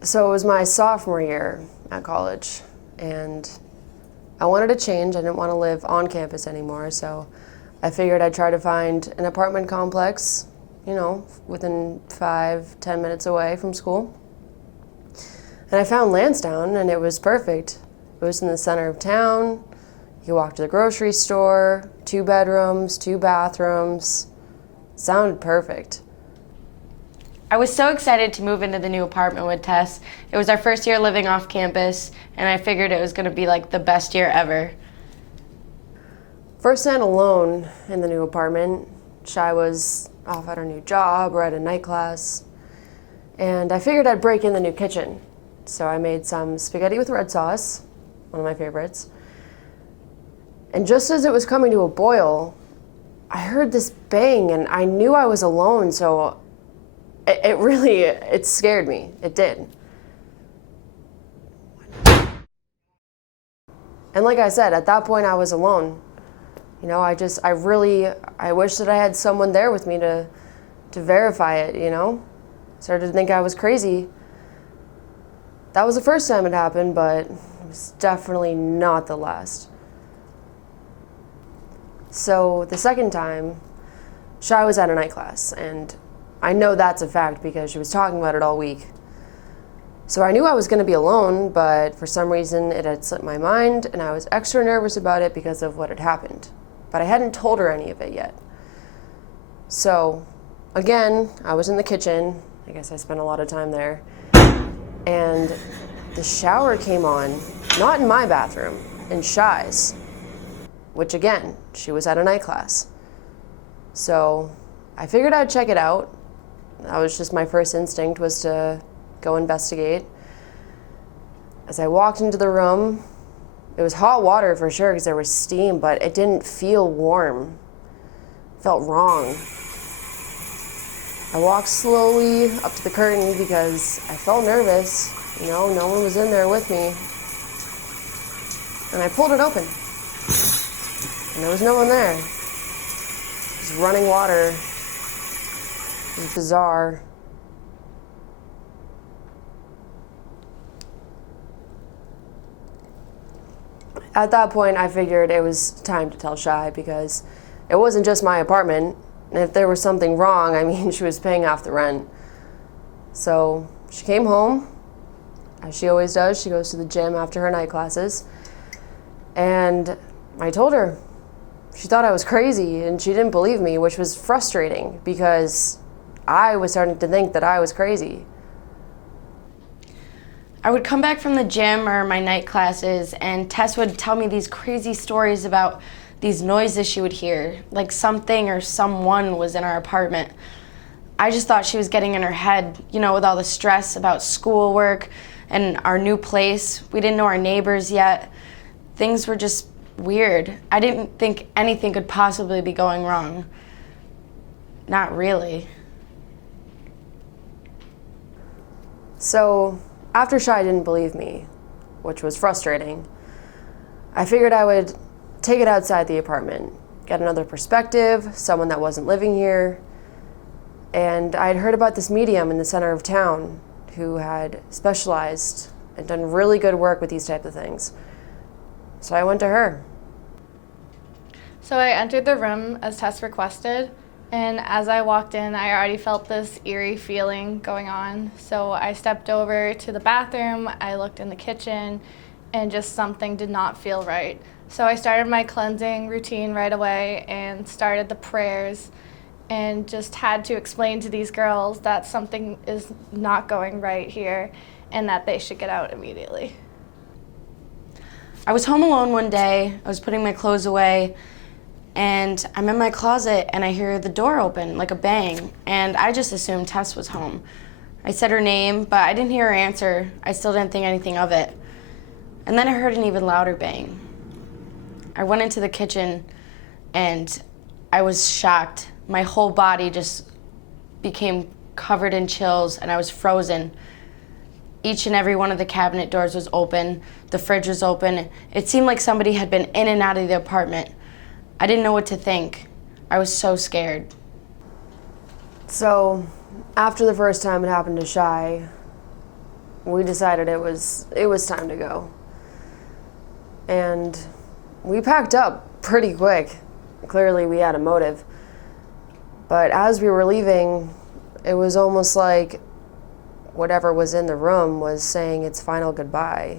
So it was my sophomore year at college, and I wanted to change. I didn't want to live on campus anymore, so I figured I'd try to find an apartment complex, within 5-10 minutes away from school. And I found Lansdowne, and it was perfect. It was in the center of town. You walk to the grocery store, 2 bedrooms, 2 bathrooms. Sounded perfect. I was so excited to move into the new apartment with Tess. It was our first year living off campus, and I figured it was going to be like the best year ever. First night alone in the new apartment, Shai was off at her new job or at a night class, and I figured I'd break in the new kitchen. So I made some spaghetti with red sauce, one of my favorites, and just as it was coming to a boil, I heard this bang, and I knew I was alone, so it scared me. It did. And like I said, at that point I was alone. I wish that I had someone there with me to verify it, Started to think I was crazy. That was the first time it happened, but it was definitely not the last. So the second time, Shai was at a night class, and I know that's a fact because she was talking about it all week. So I knew I was going to be alone, but for some reason it had slipped my mind, and I was extra nervous about it because of what had happened. But I hadn't told her any of it yet. So, again, I was in the kitchen. I guess I spent a lot of time there. And the shower came on, not in my bathroom, in Shai's, which again, she was at a night class. So I figured I'd check it out. That was just my first instinct, was to go investigate. As I walked into the room, it was hot water for sure because there was steam, but it didn't feel warm. It felt wrong. I walked slowly up to the curtain because I felt nervous. No one was in there with me. And I pulled it open. And there was no one there. It was running water. It was bizarre. At that point, I figured it was time to tell Shai because it wasn't just my apartment. And if there was something wrong, she was paying off the rent. So she came home, as she always does. She goes to the gym after her night classes. And I told her. She thought I was crazy, and she didn't believe me, which was frustrating because I was starting to think that I was crazy. I would come back from the gym or my night classes, and Tess would tell me these crazy stories about these noises she would hear, like something or someone was in our apartment. I just thought she was getting in her head, with all the stress about schoolwork and our new place. We didn't know our neighbors yet. Things were just weird. I didn't think anything could possibly be going wrong. Not really. So after Shai didn't believe me, which was frustrating, I figured I would take it outside the apartment, get another perspective, someone that wasn't living here. And I had heard about this medium in the center of town who had specialized and done really good work with these types of things. So I went to her. So I entered the room as Tess requested, and as I walked in, I already felt this eerie feeling going on. So I stepped over to the bathroom, I looked in the kitchen, and just something did not feel right. So I started my cleansing routine right away and started the prayers and just had to explain to these girls that something is not going right here and that they should get out immediately. I was home alone one day. I was putting my clothes away, and I'm in my closet, and I hear the door open, like a bang, and I just assumed Tess was home. I said her name, but I didn't hear her answer. I still didn't think anything of it. And then I heard an even louder bang. I went into the kitchen, and I was shocked. My whole body just became covered in chills, and I was frozen. Each and every one of the cabinet doors was open. The fridge was open. It seemed like somebody had been in and out of the apartment. I didn't know what to think. I was so scared. So after the first time it happened to Shai, we decided it was time to go. And we packed up pretty quick. Clearly we had a motive. But as we were leaving, it was almost like whatever was in the room was saying its final goodbye.